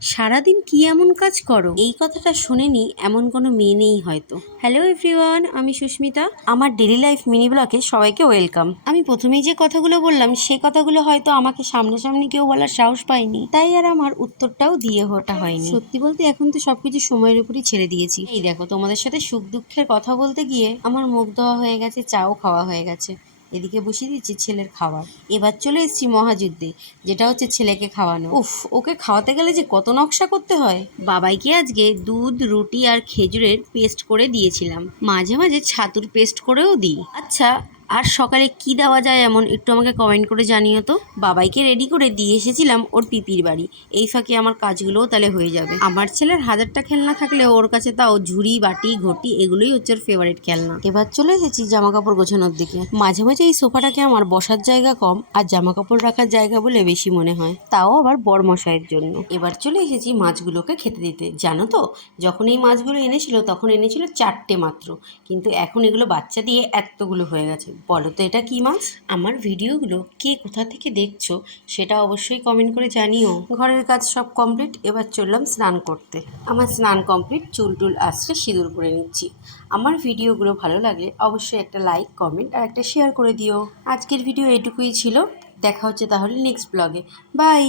সারাদিন কি এমন কাজ করো? এই কথাটা শুনেনি এমন কোনো মেয়ে নেই হয়তো। হ্যালো এভরিওয়ান, আমি সুস্মিতা। আমার ডেলি লাইফ মিনি ব্লগে সবাইকে ওয়েলকাম। আমি প্রথমেই যে কথাগুলো বললাম সেই কথাগুলো হয়তো আমাকে সামনাসামনি কেউ বলার সাহস পায়নি, তাই আর আমার উত্তরটাও দিয়ে ওঠা হয়নি। সত্যি বলতে এখন তো সবকিছু সময়ের উপরই ছেড়ে দিয়েছি। এই দেখো, তোমাদের সাথে সুখ দুঃখের কথা বলতে গিয়ে আমার মুখ ধোয়া হয়ে গেছে, চাও খাওয়া হয়ে গেছে, এদিকে বসিয়ে দিচ্ছি ছেলের খাবার। এবার চলে এসেছি মহাযুদ্ধে, যেটা হচ্ছে ছেলেকে খাওয়ানো। উফ, ওকে খাওয়াতে গেলে যে কত নকশা করতে হয়। বাবাইকে আজকে দুধ, রুটি আর খেজুরের পেস্ট করে দিয়েছিলাম, মাঝে মাঝে ছাতুর পেস্ট করেও দিই। আচ্ছা, আর সকালে কি দেওয়া যায় এমন একটু আমাকে কমেন্ট করে জানিও তো। বাবাইকে রেডি করে দিয়ে এসেছিলাম ওর পিপির বাড়ি, এই ফাঁকে আমার কাজগুলোও তাহলে হয়ে যাবে। আমার ছেলের হাজারটা খেলনা থাকলেও ওর কাছে তাও ঝুড়ি, বাটি, ঘটি এগুলোই হচ্ছে ওর ফেভারিট খেলনা। এবার চলে এসেছি জামা কাপড় গোছানোর দিকে। মাঝে মাঝে এই সোফাটাকে আমার বসার জায়গা কম আর জামা কাপড় রাখার জায়গা বলে বেশি মনে হয়, তাও আবার বড় মশাইয়ের জন্য। এবার চলে এসেছি মাছগুলোকে খেতে দিতে। জানো তো, যখন এই মাছগুলো এনেছিল তখন এনেছিল 4টে মাত্র, কিন্তু এখন এগুলো বাচ্চা দিয়ে এতগুলো হয়ে গেছে। বলো তো এটা কি মাছ? আমার ভিডিওগুলো কে কোথা থেকে দেখছো সেটা অবশ্যই কমেন্ট করে জানিও। ঘরের কাজ সব কমপ্লিট, এবার চললাম স্নান করতে। আমার স্নান কমপ্লিট, চুল টুল আসছে, সিঁদুর পরে নিচ্ছি। আমার ভিডিওগুলো ভালো লাগলে অবশ্যই একটা লাইক, কমেন্ট আর একটা শেয়ার করে দিও। আজকের ভিডিও এটুকুই ছিল, দেখা হচ্ছে তাহলে নেক্সট ব্লগে। বাই।